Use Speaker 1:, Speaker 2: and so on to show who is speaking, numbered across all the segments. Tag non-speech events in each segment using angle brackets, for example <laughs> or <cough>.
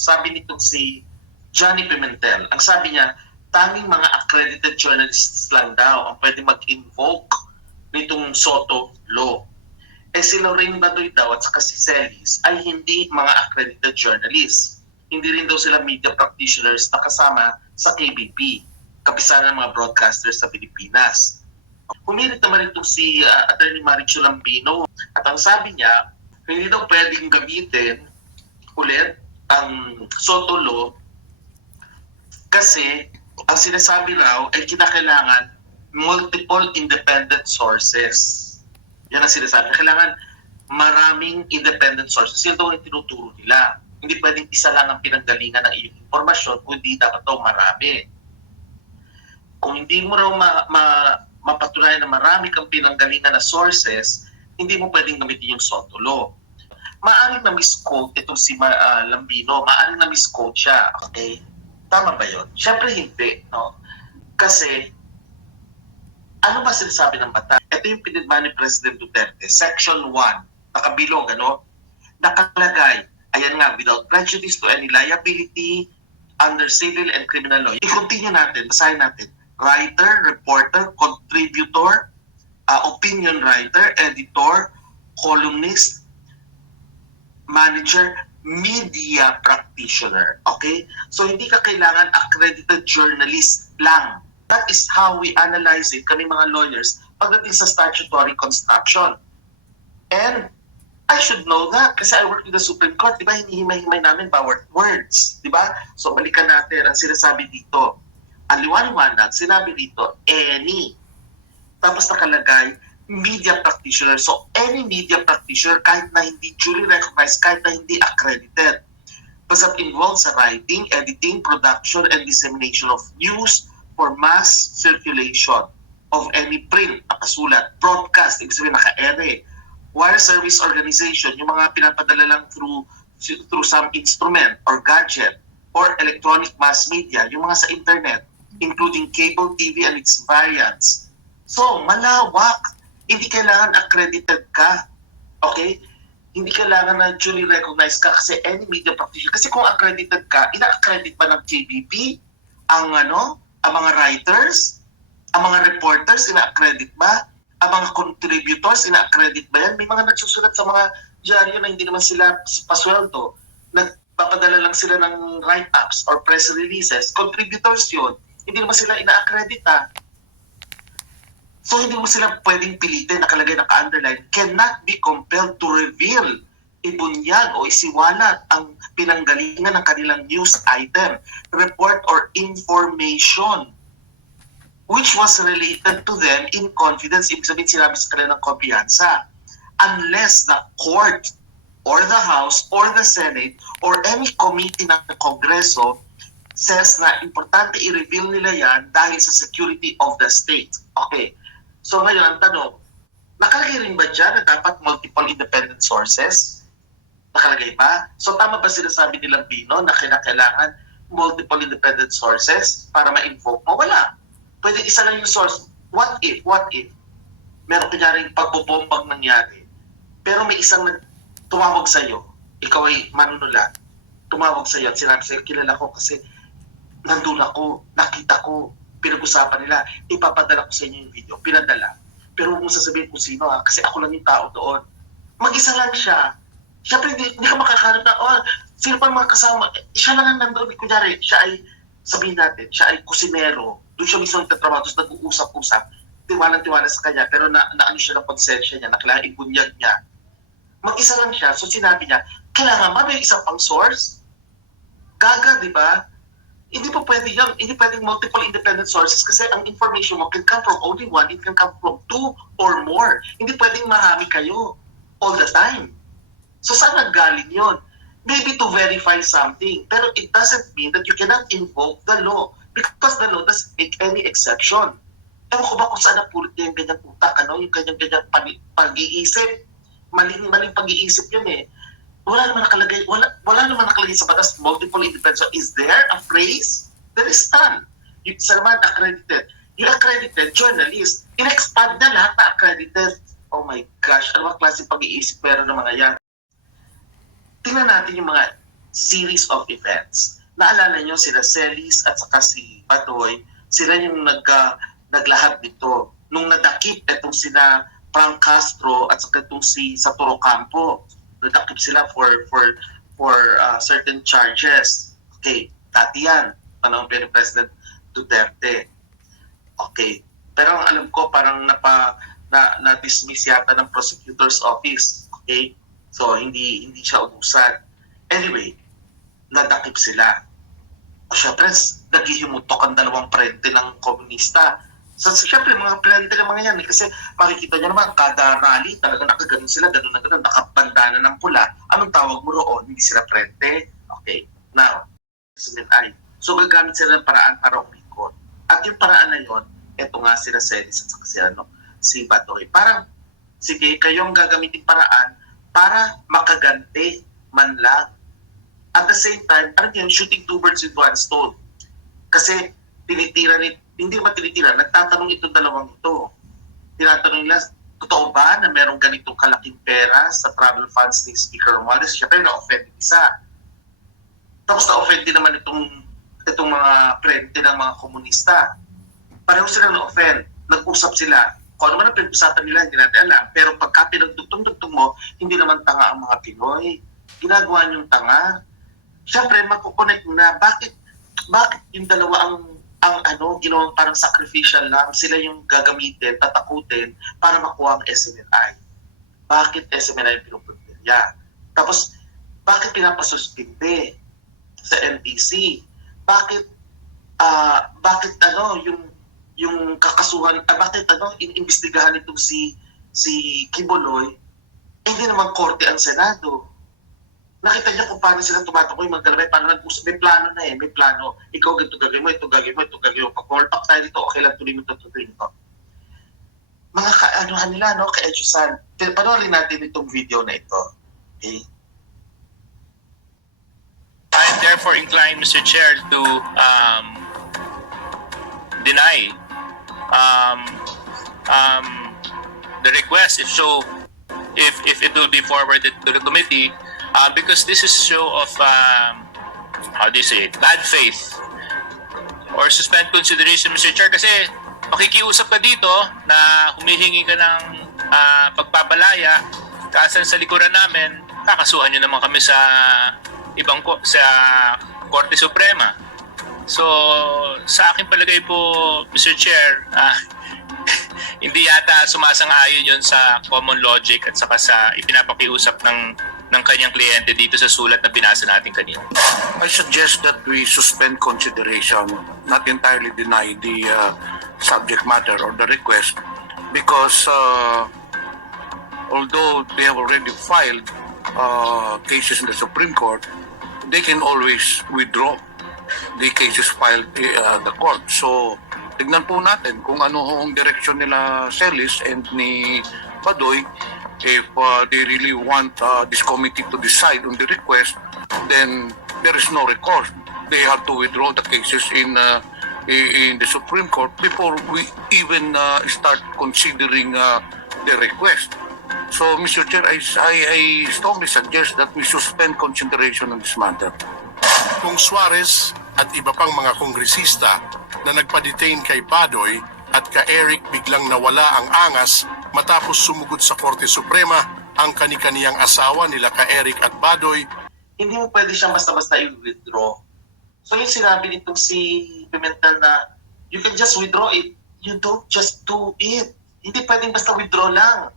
Speaker 1: sabi nitong si Johnny Pimentel, ang sabi niya, tanging mga accredited journalists lang daw ang pwede mag-invoke nitong Soto Law. Eh si Lorraine Badoy daw at saka si Celis ay hindi mga accredited journalists. Hindi rin daw sila media practitioners na kasama sa KBP, kapisanan ng mga broadcasters sa Pilipinas. Humirit naman itong si uh, Attorney Marichu Lambino at ang sabi niya, hindi daw pwedeng gamitin ulit ang Soto Law kasi ang sinasabi raw ay kinakailangan multiple independent sources. Yan ang sinasabi. Kailangan maraming independent sources. Yan daw ang tinuturo nila. Hindi pwedeng isa lang ang pinanggalingan ng iyong informasyon, kundi dapat daw marami. Kung hindi mo raw ma, ma, mapatunayan na marami kang pinanggalingan na sources, hindi mo pwedeng gamitin yung Soto Law. Maaring na misquote itong si Ma, ah, Lambino, maaring na misquote siya. Okay? Tama ba yun? Siyempre hindi. No? Kasi, ano ba sinasabi ng bata? Ito yung pinirma ni President Duterte, Section 1, nakabilog, ano? Nakalagay, ayan nga, without prejudice to any liability under civil and criminal law. I-continue natin, basahin natin. Writer, reporter, contributor, uh, opinion writer, editor, columnist, manager, media practitioner. Okay? So hindi ka kailangan accredited journalist lang. That is how we analyze it, kami mga lawyers, pagdating sa statutory construction. And I should know that kasi I work with the Supreme Court, di ba? Hinihimay-himay namin bawat words, di ba? So balikan natin ang sinasabi dito. Liwanag, sinabi dito, any. Tapos nakalagay, media practitioner. So any media practitioner, kahit na hindi duly recognized, kahit na hindi accredited, basta involved sa writing, editing, production, and dissemination of news for mass circulation of any print, nakasulat, broadcast, ibig sabihin naka-ere, wire service organization, yung mga pinapadala lang through through some instrument or gadget or electronic mass media, yung mga sa internet, including cable TV and its variants. So, malawak. Hindi kailangan accredited ka. Okay? Hindi kailangan na duly recognized ka kasi any media practitioner. Kasi kung accredited ka, ina-accredit ba ng KBP ang ano, ang mga writers, ang mga reporters, ina-accredit ba? Ang mga contributors, ina-accredit ba yan? May mga nagsusulat sa mga dyaryo na hindi naman sila pasweldo. Nagpapadala lang sila ng write-ups or press releases. Contributors yun. Hindi naman sila ina-accredita. So hindi mo sila pwedeng pilitin, nakalagay naka-underline, cannot be compelled to reveal, ibunyag o isiwalat ang pinanggalingan ng kanilang news item, report or information which was related to them in confidence. Ibig sabihin sinabi sa kanila ng kumpiyansa. Unless the court or the House or the Senate or any committee ng Kongreso says na importante i-reveal nila yan dahil sa security of the state. Okay. So ngayon ang tanong, nakalagay rin ba dyan na dapat multiple independent sources? Nakalagay ba? So tama ba sinasabi nilang Pino na kinakailangan multiple independent sources para ma-invoke mo? Wala. Pwede isa lang yung source. What if? What if? Meron kunyaring pagbobombang nangyari. Pero may isang nag- tumawag sa'yo. Ikaw ay manunulat. Tumawag sa'yo at sinabi sa'yo, kilala ko kasi nandun ako, nakita ko, pinag-usapan nila, ipapadala ko sa inyo yung video. Pinadala. Pero huwag mo sasabihin kung sino ha, kasi ako lang yung tao doon. Mag-isa lang siya. Siyempre, hindi, hindi ka makakaroon na, oh, sino pa mga kasama? Siya lang ang nandun. Kunyari, siya ay, sabihin natin, siya ay kusinero. Doon siya mismo nagtatrabaho, tapos nag-uusap-usap. Tiwalang-tiwala sa kanya, pero na, na ano siya ng konsensya niya, na kailangan ibunyag niya. Mag-isa lang siya, so sinabi niya, kailangan ba may isang pang source? Gaga, di ba? Hindi pa pwede yan. Hindi pwedeng multiple independent sources kasi ang information mo can come from only one, it can come from two or more. Hindi pwedeng marami kayo all the time. So saan naggaling yun? Maybe to verify something. Pero it doesn't mean that you cannot invoke the law because the law doesn't make any exception. Ewan ko ba kung saan napulot niya yung ganyang utak, ano? yung ganyang-ganyang pag- pag-iisip. Maling, maling pag-iisip yun eh wala naman nakalagay, wala, wala naman nakalagay sa batas multiple independent. So is there a phrase? There is none. Yung isa naman accredited. Yung accredited journalist, in-expand na lahat na accredited. Oh my gosh, ano ba klase pag-iisip meron ng mga yan? Tingnan natin yung mga series of events. Naalala nyo sila Celis at saka si Batoy, sila yung nag, ah, naglahad nito. Nung nadakip itong sina Frank Castro at saka itong si Saturo Campo, nadakip sila for for for ah, certain charges. Okay, dati yan, panahon pa ni President Duterte. Okay. Pero ang alam ko parang napa na, na dismiss yata ng prosecutor's office. Okay? So hindi hindi siya ubusan. Anyway, nadakip sila. O syempre, naghihimutok ang dalawang prente ng komunista. So, syempre, mga prente ng mga yan. eh, Kasi makikita nyo naman, kada rally, talaga nakaganon sila, ganun na ganun, nakabandana ng pula. Anong tawag mo roon? Hindi sila prente? Okay. Now, sunod ay. So, gagamit sila ng paraan para umikot. At yung paraan na yon, eto nga sila Celis at saka si, ano, si Batoy. Parang, sige, kayong gagamitin paraan para makaganti man lang. At the same time, parang yung shooting two birds with one stone. Kasi tinitira ni, hindi naman tinitira, nagtatanong itong dalawang ito. Tinatanong nila, totoo ba na merong ganitong kalaking pera sa travel funds ni Speaker Romualdez? Siyempre, na-offend isa. Tapos na-offend din naman itong, itong mga prente ng mga komunista. Pareho sila na-offend. Nag-usap sila. Kung ano man ang pinag-usapan nila, hindi natin alam. Pero pagka pinagdugtong-dugtong mo, hindi naman tanga ang mga Pinoy. Ginagawa niyong tanga. Siyempre, magkoconnect mo na. Bakit, bakit yung dalawa ang ang ano, ginawang parang sacrificial lang, sila yung gagamitin, tatakutin para makuha ang SMNI. Bakit SMNI pinupuntirya? Tapos, bakit pinapasuspinde sa NTC? Bakit, ah bakit ano, yung yung kakasuhan, ah, bakit ano, inimbestigahan itong si si Kiboloy, eh, hindi naman korte ang Senado. Nakita niyo kung paano sila tumatakbo yung magdalaway, paano nag-usap, may plano na eh, may plano. Ikaw ganito gagawin mo, ito gagawin mo, ito gagawin mo. Pag pumalpak tayo dito, okay lang, tuloy mo ito, tuloy mo ito. Mga ka-anuhan nila, no, ka-edusan. Panoorin natin itong video na ito. Okay?
Speaker 2: I am therefore inclined, Mr. Chair, to um, deny um, um, the request if so if if it will be forwarded to the committee uh, because this is show of um, how do you say it bad faith or suspend consideration Mr. Chair kasi makikiusap ka dito na humihingi ka ng ah, pagpapalaya kasan sa likuran namin kakasuhan nyo naman kami sa ibang ko sa Korte Suprema. So, sa aking palagay po, Mr. Chair, ah, <laughs> hindi yata sumasang-ayon yon sa common logic at saka sa ipinapakiusap ng ng kanyang kliyente dito sa sulat na binasa natin kanina.
Speaker 3: I suggest that we suspend consideration, not entirely deny the uh, subject matter or the request, because uh, although they have already filed uh, cases in the Supreme Court, they can always withdraw the cases filed uh, the court. So, tignan po natin kung ano ang direction nila Celis and ni Badoy if uh, they really want uh, this committee to decide on the request, then there is no recourse. They have to withdraw the cases in uh, in the Supreme Court before we even uh, start considering uh, the request. So, Mr. Chair, I, I, I strongly suggest that we suspend consideration on this matter.
Speaker 4: kung Suarez at iba pang mga kongresista na nagpa-detain kay Badoy at ka Eric biglang nawala ang angas matapos sumugod sa Korte Suprema ang kani-kaniyang asawa nila ka Eric at Badoy
Speaker 1: hindi mo pwede siyang basta-basta i-withdraw. So yung sinabi nitong si Pimentel na you can just withdraw it. You don't just do it. Hindi pwedeng basta withdraw lang.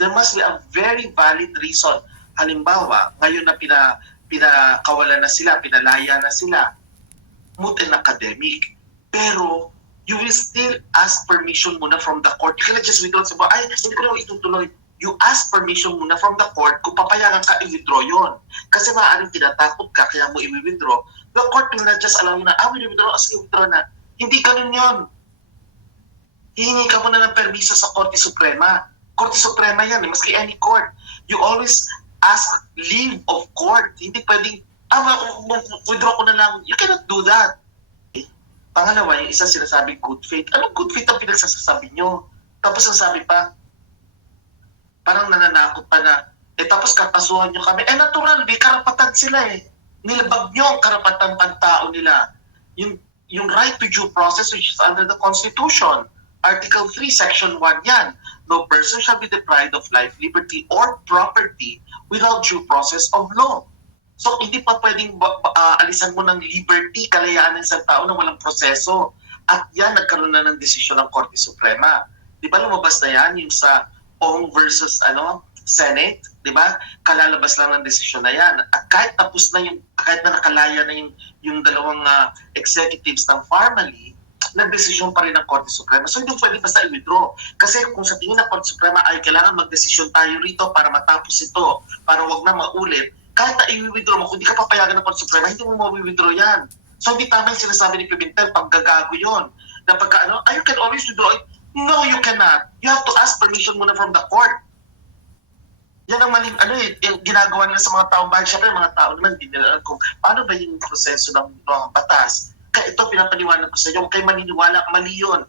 Speaker 1: There must be a very valid reason. Halimbawa, ngayon na pina, pinakawalan na sila, pinalaya na sila, moot and academic. Pero you will still ask permission muna from the court. You cannot just withdraw sa ay, hindi ko na itutuloy. You ask permission muna from the court kung papayagan ka i-withdraw yon. Kasi maaaring tinatakot ka, kaya mo i-withdraw. The court will not just allow you na, ah, withdraw, ah, sige, withdraw na. Hindi ganun yon. Hihingi ka muna ng permiso sa Korte Suprema. Korte Suprema yan, eh, maski any court. You always ask leave of court. Hindi pwedeng, ah, withdraw ko na lang. You cannot do that. Pangalawa, yung isa sinasabi good faith. Anong good faith ang pinagsasasabi nyo? Tapos ang sabi pa, parang nananakot pa na, eh tapos kakasuhan nyo kami. Eh natural, may karapatan sila eh. nilabag nyo ang karapatan pantao nila. Yung, yung right to due process which is under the Constitution. Article 3, Section 1 yan. No person shall be deprived of life, liberty, or property without due process of law. So, hindi pa pwedeng ah, alisan mo ng liberty, kalayaan ng isang tao na walang proseso. At yan, nagkaroon na ng desisyon ng Korte Suprema. Di ba lumabas na yan, yung sa Ong versus ano, Senate, di ba? Kalalabas lang ng desisyon na yan. At kahit tapos na yung, kahit na nakalaya na yung, yung dalawang ah, executives ng Pharmaly, nagdesisyon pa rin ng Korte Suprema. So hindi pwede basta i-withdraw. Kasi kung sa tingin ng Korte Suprema ay kailangan magdesisyon tayo rito para matapos ito, para wag na maulit, kahit na i-withdraw mo, kung di ka papayagan ng Korte Suprema, hindi mo ma-withdraw yan. So hindi tama yung sinasabi ni Pimentel, paggagago yun. Na pagka ano, ah, you can always withdraw it. No, you cannot. You have to ask permission muna from the court. Yan ang maling, ano eh, yung ginagawa nila sa mga taong bahay. Siyempre, mga tao naman, hindi nila alam kung paano ba yung proseso ng mga batas. Kaya ito, pinapaniwanag ko sa inyo, kung kayo maniniwala, mali yun.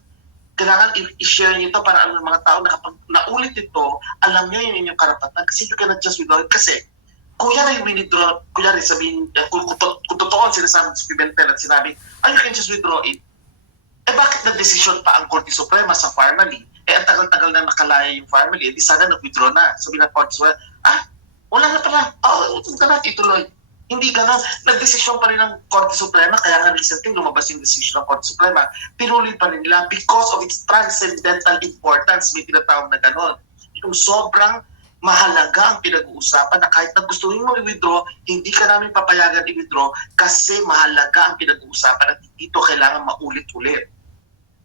Speaker 1: Kailangan i-share niyo ito para ang mga tao na kapag naulit ito, alam niya yun yung karapatan. Kasi you cannot just withdraw it. Kasi, ay winidraw, kunyari sabihin, eh, kung, kung, to- kung totoo ang sinasabi si Pimentel at sinabi, ah, you can just withdraw it. Eh bakit nag-desisyon pa ang Korte Suprema sa Pharmaly? Eh ang tagal-tagal na nakalaya yung Pharmaly, eh di sana nag-withdraw na. Sabi ng Korte Suprema, ah, wala na pala. Oh, ito na natin ituloy. Hindi ganon. Nag-desisyon pa rin ng Korte Suprema, kaya nga recently lumabas yung desisyon ng Korte Suprema. Tinuloy pa rin nila because of its transcendental importance, may tinatawag na ganon. Yung sobrang mahalaga ang pinag-uusapan na kahit na gusto mo i-withdraw, hindi ka namin papayagan i-withdraw kasi mahalaga ang pinag-uusapan at dito kailangan maulit-ulit.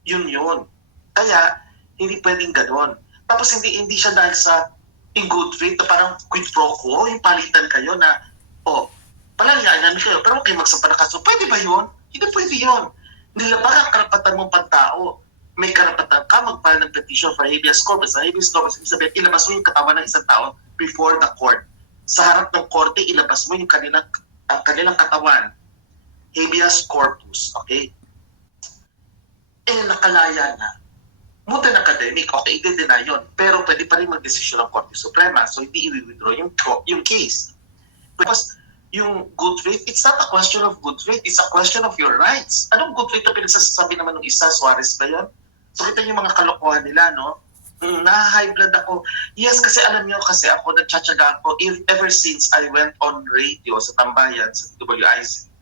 Speaker 1: Yun yun. Kaya, hindi pwedeng ganon. Tapos hindi hindi siya dahil sa in good faith na parang quid pro quo, yung palitan kayo na, oh, palangyan namin kayo, pero huwag kayo magsampa ng kaso. Pwede ba yun? Hindi pwede yun. Nilabag ang karapatan mong pantao. May karapatan ka mag-file ng petition for habeas corpus. Ang habeas corpus, ibig sabihin, ilabas mo yung katawan ng isang tao before the court. Sa harap ng korte, ilabas mo yung kanilang, ang kanilang katawan. Habeas corpus. Okay? Eh, nakalaya na. Mutan academic, okay, i-deny yun. Pero pwede pa rin mag-desisyon ng Korte Suprema. So, hindi i-withdraw yung, yung case. Because yung good faith, it's not a question of good faith, it's a question of your rights. Anong good faith na pinagsasabi naman ng isa, Suarez ba yun? So kita yung mga kalokohan nila, no? Mm, na-high blood ako. Yes, kasi alam niyo kasi ako, nagtsatsaga ako, if, ever since I went on radio sa Tambayan, sa WIC,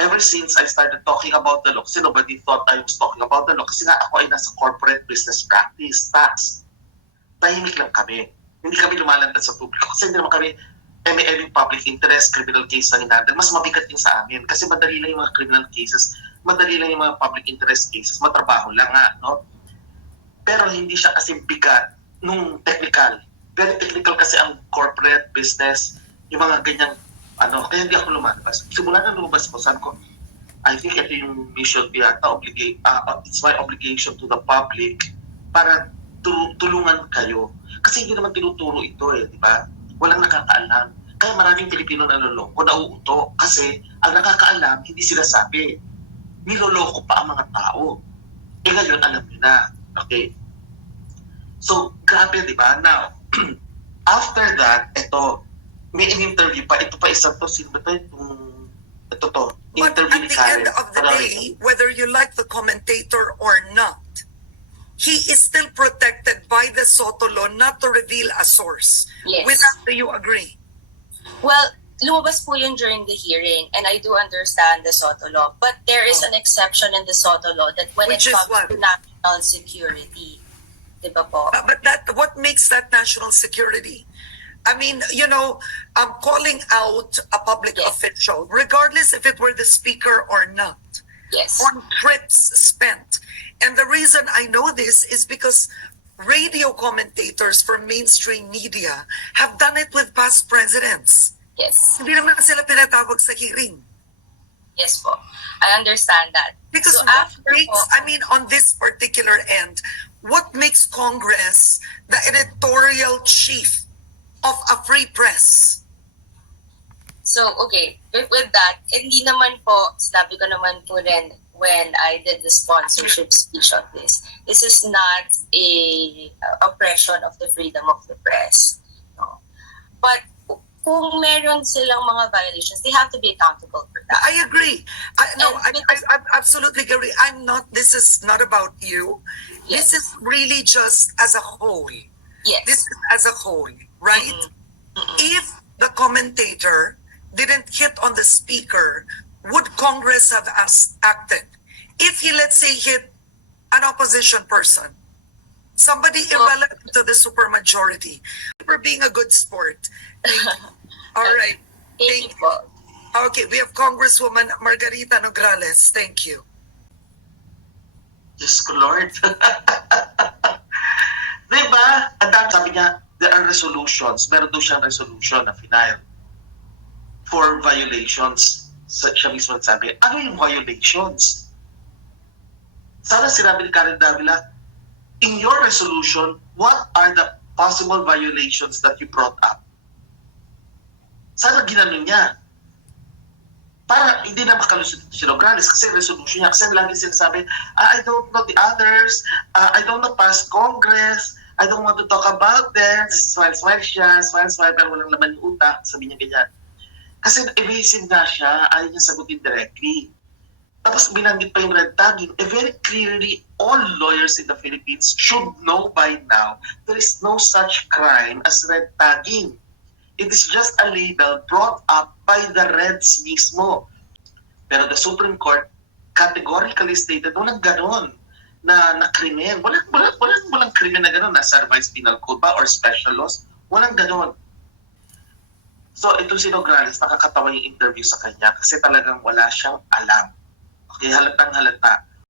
Speaker 1: ever since I started talking about the law, kasi nobody thought I was talking about the law, kasi nga ako ay nasa corporate business practice, tax. Tahimik lang kami. Hindi kami lumalantad sa publiko kasi hindi naman kami ML public interest, criminal case na hinandle, mas mabigat yung sa amin. Kasi madali lang yung mga criminal cases, madali lang yung mga public interest cases, matrabaho lang nga, no? Pero hindi siya kasi bigat nung technical. Very technical kasi ang corporate business, yung mga ganyang, ano, kaya hindi ako lumalabas. Simula na lumabas ko, sabi ko, I think ito yung mission yata, obligate, uh, it's my obligation to the public para tu- tulungan kayo. Kasi hindi naman tinuturo ito eh, di ba? Walang nakakaalam. Kaya maraming Pilipino naloloko, nauuto. Kasi ang nakakaalam, hindi sila sabi. Niloloko pa ang mga tao. Eh ngayon, alam nyo na. Okay? So, grabe, di ba? Now, <clears throat> after that, ito, may in-interview pa. Ito pa isang to. Sino ba ito? Ito to.
Speaker 5: But at the end of the day, whether you like the commentator or not, he is still protected by the Soto law not to reveal a source.
Speaker 6: Yes.
Speaker 5: With that, do you agree?
Speaker 6: Well, lumabas po yun during the hearing and I do understand the SOTO law. But there is
Speaker 5: Oh.
Speaker 6: an exception in the SOTO law that when
Speaker 5: Which
Speaker 6: it comes
Speaker 5: what?
Speaker 6: to national security, di ba po?
Speaker 5: Uh, But that, what makes that national security? I mean, you know, I'm calling out a public
Speaker 6: Yes.
Speaker 5: official, regardless if it were the speaker or not,
Speaker 6: Yes.
Speaker 5: on trips spent. And the reason I know this is because radio commentators from mainstream media have done it with past presidents.
Speaker 6: Yes.
Speaker 5: Hindi naman sila pinatawag sa hearing.
Speaker 6: Yes po. I understand that.
Speaker 5: Because
Speaker 6: So
Speaker 5: what
Speaker 6: after
Speaker 5: makes,
Speaker 6: po,
Speaker 5: I mean, on this particular end, what makes Congress the editorial chief of a free press?
Speaker 6: So, okay, with, with that, hindi naman po, sinabi ko naman po rin when I did the sponsorship speech of this, this is not a oppression of the freedom of the press. No. But kung meron silang mga violations, they have to be accountable for that.
Speaker 5: I agree. I, no, I, I, I absolutely agree. I'm not, this is not about you. This
Speaker 6: Yes.
Speaker 5: is really just as a whole.
Speaker 6: Yes.
Speaker 5: This is as a whole, right?
Speaker 6: Mm-mm.
Speaker 5: If the commentator didn't hit on the speaker, would Congress have as- acted? If he, let's say, hit an opposition person, somebody
Speaker 6: Oh.
Speaker 5: irrelevant to the supermajority, for being a good sport. <laughs> All right.
Speaker 6: Thank you.
Speaker 5: Okay, we have Congresswoman Margarita Nograles. Thank you.
Speaker 1: Diyos ko, Lord. <laughs> diba? Ang dami, sabi niya, there are resolutions. Meron daw siyang resolution na final for violations. Siya mismo sabi, ano yung violations? Sana sinabi ni Karen Davila, in your resolution, what are the possible violations that you brought up? Sana ginano niya. Para hindi na makalusot si Nograles kasi resolution niya. Kasi lagi sinasabi, "Ah, I don't know the others, Ah, I don't know past Congress, I don't want to talk about them. Smile, smile siya, smile, smile, pero walang laman yung utak. Sabi niya ganyan. Kasi evasive na siya, ayaw niya sagutin directly. Tapos binanggit pa yung red tagging. Eh, very clearly, all lawyers in the Philippines should know by now there is no such crime as red tagging. It is just a label brought up by the Reds mismo. Pero the Supreme Court categorically stated, walang ganon na, na krimen. Walang, walang, walang, walang krimen na ganon. Nasa revised penal code ba or special laws? Walang ganon. So, ito si Nograles, nakakatawa yung interview sa kanya kasi talagang wala siyang alam. Okay, halatang halata.